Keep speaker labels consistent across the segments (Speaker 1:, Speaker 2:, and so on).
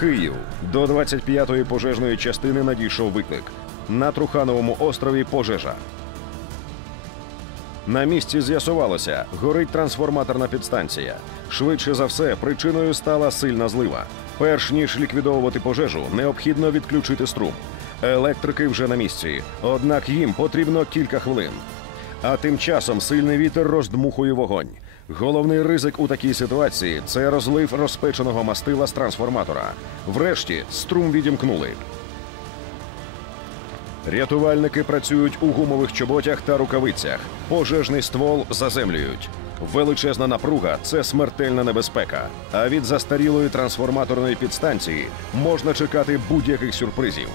Speaker 1: Київ. До 25-ї пожежної частини надійшов виклик. На Трухановому острові пожежа. На місці з'ясувалося, горить трансформаторна підстанція. Швидше за все, причиною стала сильна злива. Перш ніж ліквідовувати пожежу, необхідно відключити струм. Електрики вже на місці, однак їм потрібно кілька хвилин. А тим часом сильний вітер роздмухує вогонь. Головний ризик у такій ситуації це розлив розпеченого мастила з трансформатора. Врешті струм відімкнули. Рятувальники працюють у гумових чоботях та рукавицях. Пожежний ствол заземлюють. Величезна напруга це смертельна небезпека. А від застарілої трансформаторної підстанції можна чекати будь-яких сюрпризів.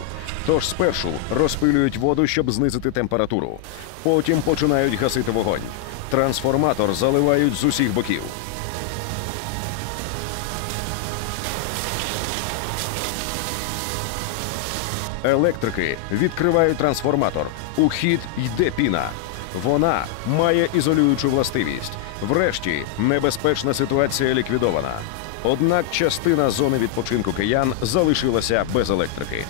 Speaker 1: Тож спершу розпилюють воду, щоб знизити температуру. Потім починають гасити вогонь. Трансформатор заливають з усіх боків. Електрики відкривають трансформатор. У хід йде піна. Вона має ізолюючу властивість. Врешті небезпечна ситуація ліквідована. Однак частина зони відпочинку киян залишилася без електрики.